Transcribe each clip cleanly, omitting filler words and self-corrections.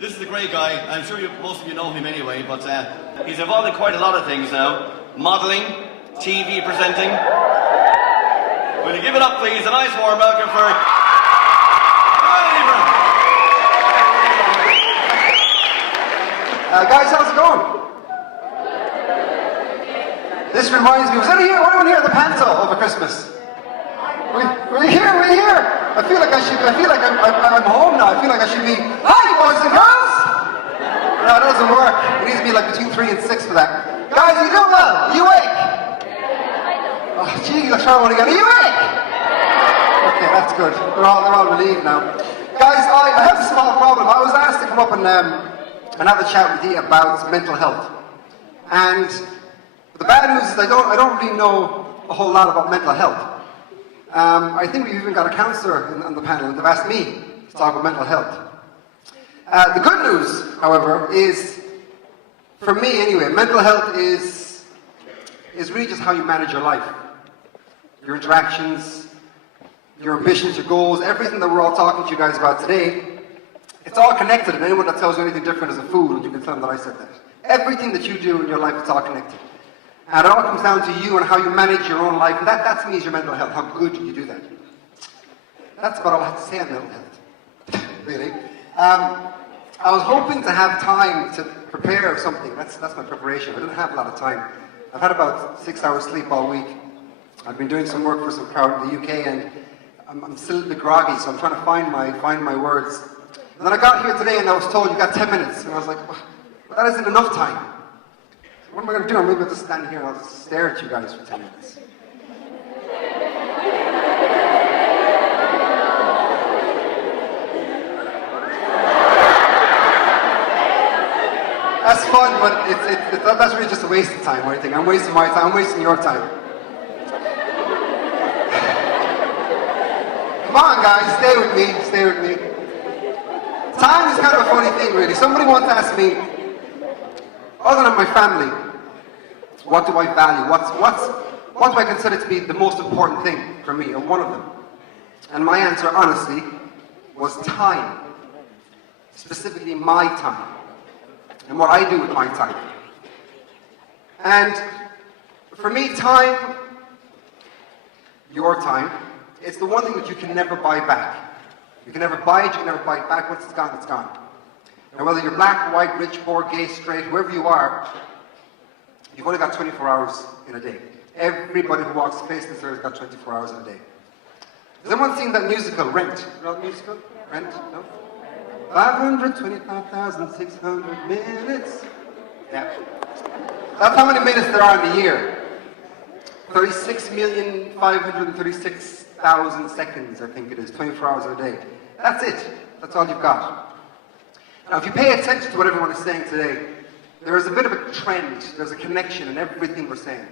This is a great guy. I'm sure most of you know him anyway, but he's involved in quite a lot of things now. Modelling, TV presenting. Will you give it up, please? A nice warm welcome for Kamal Ibrahim. Guys, how's it going? This reminds me, was anyone here at the Panto over Christmas? We're here. I feel like I'm home now. I feel like I should be, hi boys and girls! No, it doesn't work. It needs to be like between 3 and 6 for that. Guys, you doing well? Are you awake? Oh, gee, let's try one again. Are you awake? Okay, that's good. They're all relieved now. Guys, I have a small problem. I was asked to come up and have a chat with you about mental health. And the bad news is I don't really know a whole lot about mental health. I think we've even got a counsellor on the panel, and they've asked me to talk about mental health. The good news, however, is, for me anyway, mental health is really just how you manage your life. Your interactions, your ambitions, your goals, everything that we're all talking to you guys about today, it's all connected, and anyone that tells you anything different is a fool, you can tell them that I said that. Everything that you do in your life is all connected. And it all comes down to you and how you manage your own life, and that to me is your mental health, how good you do that. That's about all I have to say on mental health, really. I was hoping to have time to prepare something. That's my preparation. I didn't have a lot of time. I've had about 6 hours sleep all week. I've been doing some work for some crowd in the UK, and I'm still a bit groggy, so I'm trying to find my words. And then I got here today and I was told, you got 10 minutes. And I was like, well, that isn't enough time. What am I going to do? I'm maybe I'll just stand here and I'll just stare at you guys for 10 minutes. That's fun, but that's really just a waste of time or anything. I'm wasting my time, I'm wasting your time. Come on guys, stay with me. Time is kind of a funny thing really. Somebody once asked me, other than my family, what do I value? What do I consider to be the most important thing for me, or one of them? And my answer, honestly, was time. Specifically my time. And what I do with my time. And for me, time, your time, it's the one thing that you can never buy back. You can never buy it, you can never buy it back. Once it's gone, it's gone. And whether you're black, white, rich, poor, gay, straight, whoever you are, you've only got 24 hours in a day. Everybody who walks the face of this earth has got 24 hours in a day. Has anyone seen that musical, Rent? You know that musical? Rent? No? 525,600 minutes. Yeah. That's how many minutes there are in a year. 36,536,000 seconds, I think it is. 24 hours in a day. That's it. That's all you've got. Now, if you pay attention to what everyone is saying today, there is a bit of a trend, there's a connection in everything we're saying.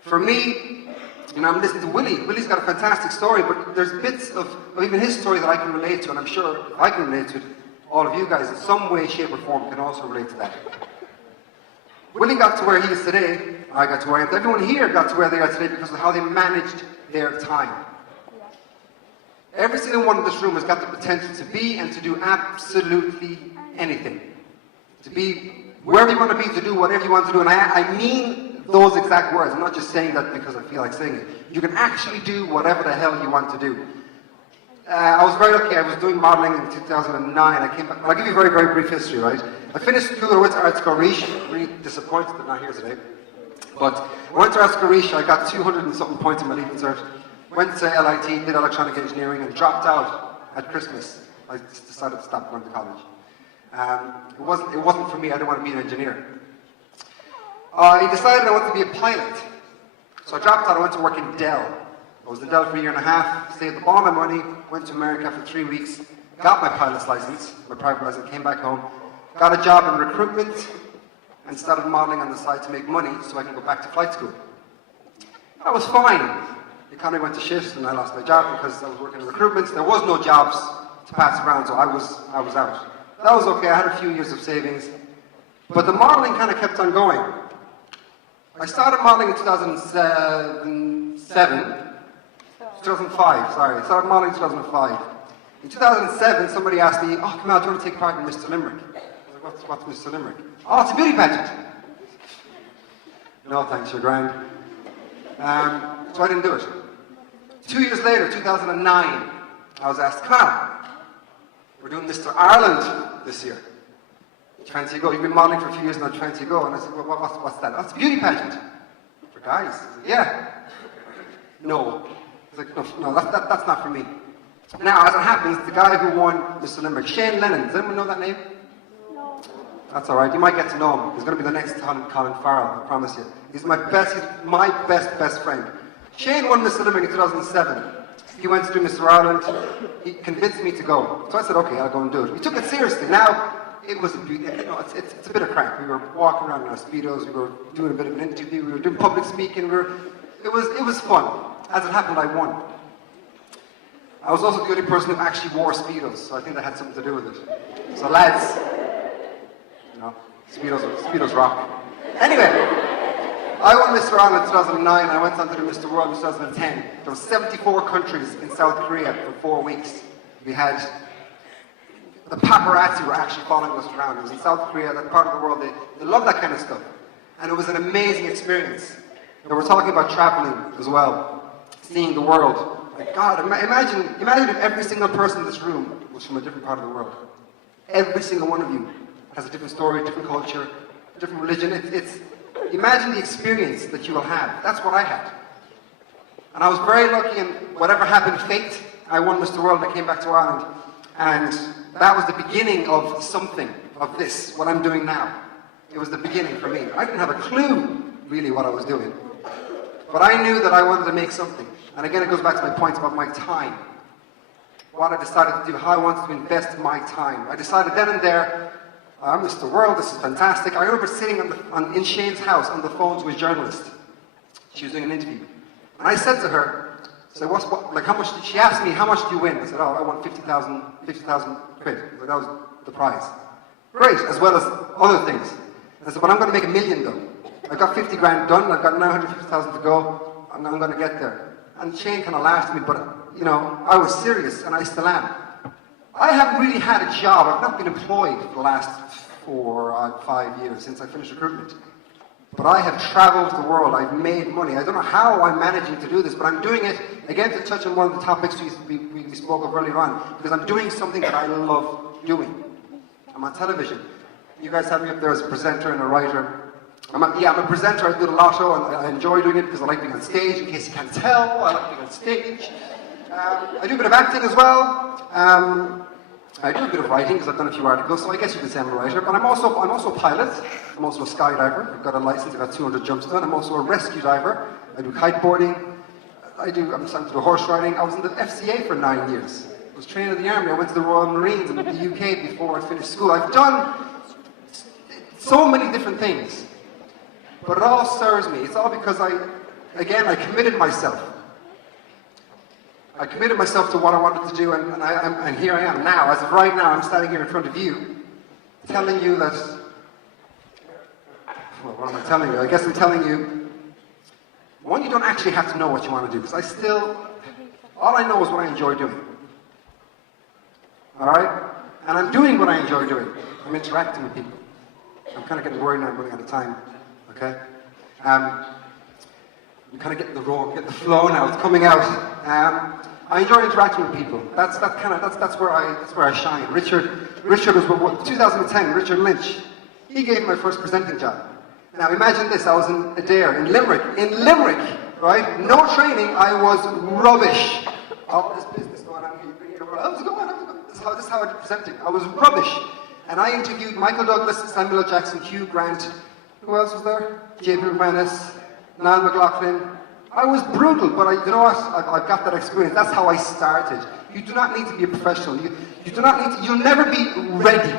For me, I'm listening to Willie. Willie's got a fantastic story, but there's bits of even his story that I can relate to, and I'm sure if I can relate to it, all of you guys in some way, shape, or form can also relate to that. Willie got to where he is today, I got to where I am. Everyone here got to where they are today because of how they managed their time. Every single one in this room has got the potential to be and to do absolutely anything. To be wherever you want to be, to do whatever you want to do. And I mean those exact words. I'm not just saying that because I feel like saying it. You can actually do whatever the hell you want to do. I was very lucky. I was doing modelling in 2009. I came back. I'll give you a very, very brief history, right? I finished school. I went to Art Scorish. Really disappointed that I'm not here today. But I went to Art Scorish. I got 200 and something points in my leaving cert. Went to LIT, did electronic engineering, and dropped out at Christmas. I just decided to stop going to college. It wasn't for me. I didn't want to be an engineer. I decided I wanted to be a pilot. So I dropped out. I went to work in Dell. I was in Dell for a year and a half, saved up all my money, went to America for 3 weeks, got my pilot's license, my private license, came back home, got a job in recruitment, and started modelling on the side to make money so I can go back to flight school. That was fine. The economy went to shit and I lost my job because I was working in recruitment. There was no jobs to pass around, so I was out. That was okay. I had a few years of savings, but the modelling kind of kept on going. I started modelling in 2005, sorry. I started modelling in 2005. In 2007, somebody asked me, "Oh, Kamal, do you want to take part in Mr. Limerick?" I was like, what's Mr. Limerick? "Oh, it's a beauty pageant." No, thanks, you're grand. So I didn't do it. 2 years later, 2009, I was asked, "Kamal, we're doing Mr. Ireland this year. Fancy you go? You've been modelling for a few years now, fancy you go?" And I said, "Well, what's that?" "That's a beauty pageant." "For guys?" I said, "Yeah." "No." I was like, no, that's not for me. Now, as it happens, the guy who won Mr. Limerick, Shane Lennon, does anyone know that name? No. That's all right. You might get to know him. He's going to be the next Colin Farrell, I promise you. He's my best friend. Shane won Mr. Limerick in 2007. He went to do Mr. Ireland. He convinced me to go. So I said, "Okay, I'll go and do it." We took it seriously. Now, it was it's a bit of crack. We were walking around in our Speedos. We were doing a bit of an interview. We were doing public speaking. It was fun. As it happened, I won. I was also the only person who actually wore Speedos, so I think that had something to do with it. So lads, Speedos rock. Anyway, I won Mr. Ireland in 2009, I went on to do Mr. World in 2010. There were 74 countries in South Korea for 4 weeks. We had, the paparazzi were actually following us around. It was in South Korea, that part of the world, they love that kind of stuff. And it was an amazing experience. And we're talking about traveling as well, seeing the world. Like, God, imagine if every single person in this room was from a different part of the world. Every single one of you has a different story, different culture, different religion. Imagine the experience that you will have. That's what I had. And I was very lucky, and whatever happened, fate, I won Mr. World and I came back to Ireland. And that was the beginning of something, of this, what I'm doing now. It was the beginning for me. I didn't have a clue, really, what I was doing. But I knew that I wanted to make something. And again, it goes back to my point about my time. What I decided to do, how I wanted to invest my time. I decided then and there, I'm Mr. World, this is fantastic. I remember sitting in Shane's house on the phone to a journalist. She was doing an interview. And I said to her, how much did she ask me, how much do you win? I said, I won 50,000 quid. That was the prize. Great, as well as other things. I said, but I'm going to make $1 million though. I got 50 grand done, I've got 950,000 to go, I'm going to get there. And Shane kind of laughed at me, but I was serious, and I still am. I haven't really had a job. I've not been employed for the last 4 or 5 years since I finished recruitment. But I have traveled the world. I've made money. I don't know how I'm managing to do this, but I'm doing it, again, to touch on one of the topics we spoke of earlier on, because I'm doing something that I love doing. I'm on television. You guys have me up there as a presenter and a writer. I'm a presenter. I do the lotto, and I enjoy doing it because I like being on stage. In case you can't tell, I like being on stage. I do a bit of acting as well. I do a bit of writing because I've done a few articles, so I guess you could say I'm a writer. But I'm also a pilot. I'm also a skydiver. I've got a license. I've got 200 jumps done. I'm also a rescue diver. I do kiteboarding. I'm starting to do horse riding. I was in the FCA for 9 years. I was trained in the army. I went to the Royal Marines in the UK before I finished school. I've done so many different things. But it all serves me. It's all because I committed myself. I committed myself to what I wanted to do, and here I am now. As of right now, I'm standing here in front of you, telling you that, well, what am I telling you? I guess I'm telling you, one, you don't actually have to know what you want to do, because all I know is what I enjoy doing. All right? And I'm doing what I enjoy doing. I'm interacting with people. I'm kind of getting worried now, I'm running out of time. Okay? I'm kind of getting the flow now. It's coming out. I enjoy interacting with people. That's where I shine. Richard was 2010. Richard Lynch. He gave me my first presenting job. Now imagine this. I was in Adair in Limerick. In Limerick, right? No training. I was rubbish. Oh, this business going on here. How's it going? This is how I did presenting. I was rubbish. And I interviewed Michael Douglas, Samuel L. Jackson, Hugh Grant. Who else was there? J.P. McManus, Niall McLaughlin. I was brutal, but you know what? I've got that experience. That's how I started. You do not need to be a professional. You'll never be ready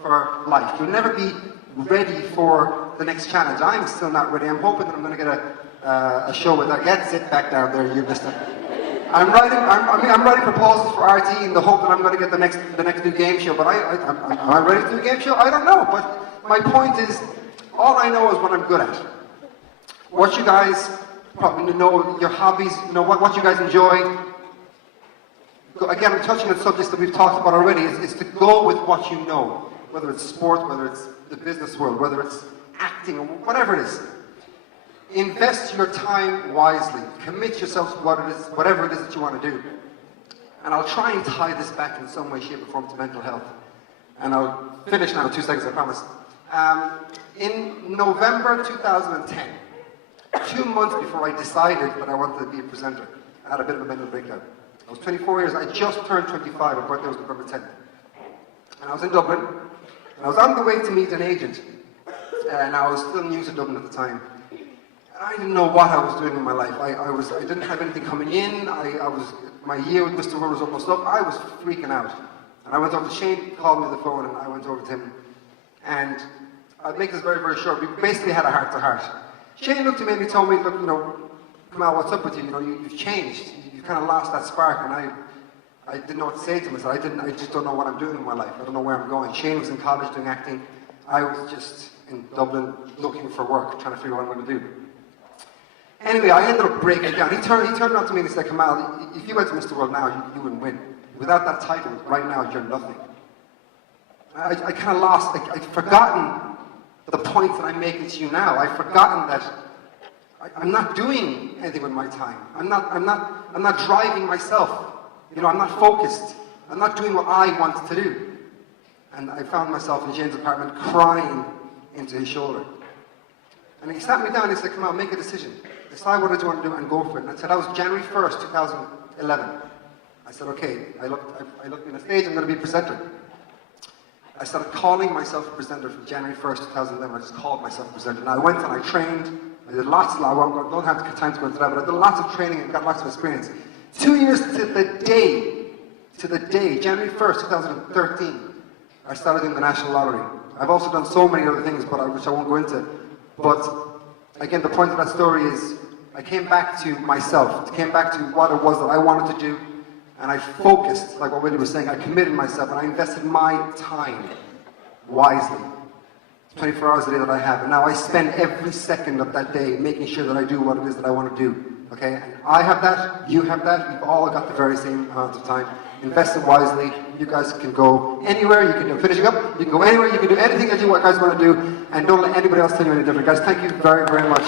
for life. You'll never be ready for the next challenge. I'm still not ready. I'm hoping that I'm going to get a show with that. Yeah, sit back down there, you missed it. I'm writing proposals for RT in the hope that I'm going to get the next new game show. But am I ready to do a game show? I don't know. But my point is, all I know is what I'm good at. What you guys probably know, your hobbies, what you guys enjoy. again, I'm touching on subjects that we've talked about already, is to go with what you know, whether it's sport, whether it's the business world, whether it's acting, or whatever it is. Invest your time wisely. Commit yourself to whatever it is that you want to do. And I'll try and tie this back in some way, shape, or form to mental health. And I'll finish now in 2 seconds, I promise. In November 2010, 2 months before I decided that I wanted to be a presenter, I had a bit of a mental breakdown. I was 24 years, I just turned 25, my birthday was November 10th. And I was in Dublin, and I was on the way to meet an agent. And I was still new to Dublin at the time. I didn't know what I was doing in my life. I didn't have anything coming in. My year with Mr. World was almost up. I was freaking out. And I went over to Shane, called me on the phone, and I went over to him. And I'll make this very, very short. We basically had a heart-to-heart. Shane looked at me and he told me, look, Kamal, what's up with you? You've changed. You've kind of lost that spark. And I didn't know what to say to him. I said, I just don't know what I'm doing in my life. I don't know where I'm going. Shane was in college doing acting. I was just in Dublin looking for work, trying to figure out what I'm going to do. Anyway, I ended up breaking down. He turned around to me and he said, Kamal, if you went to Mr. World now, you wouldn't win. Without that title, right now, you're nothing. I kind of lost, I'd forgotten the point that I'm making to you now. I've forgotten that I'm not doing anything with my time. I'm not driving myself. I'm not focused. I'm not doing what I want to do. And I found myself in Jane's apartment crying into his shoulder. And he sat me down and he said, come on, make a decision. Decide what you want to do and go for it. And I said, that was January 1st, 2011. I said, okay, I looked in the stage, I'm going to be a presenter. I started calling myself a presenter from January 1st, 2011. I just called myself a presenter. And I went and I trained. I did lots of, I don't have time to go into that, but I did lots of training and got lots of experience. 2 years to the day, January 1st, 2013, I started doing the National Lottery. I've also done so many other things, which I won't go into. But again, the point of that story is I came back to myself. I came back to what it was that I wanted to do. And I focused, like what Willie was saying, I committed myself and I invested my time wisely. 24 hours a day that I have. And now I spend every second of that day making sure that I do what it is that I want to do. Okay? And I have that, you have that, we've all got the very same amount of time. Invest it wisely. You guys can go anywhere, you can do finishing up, you can go anywhere, you can do anything that you guys want to do, and don't let anybody else tell you any different. Guys, thank you very, very much.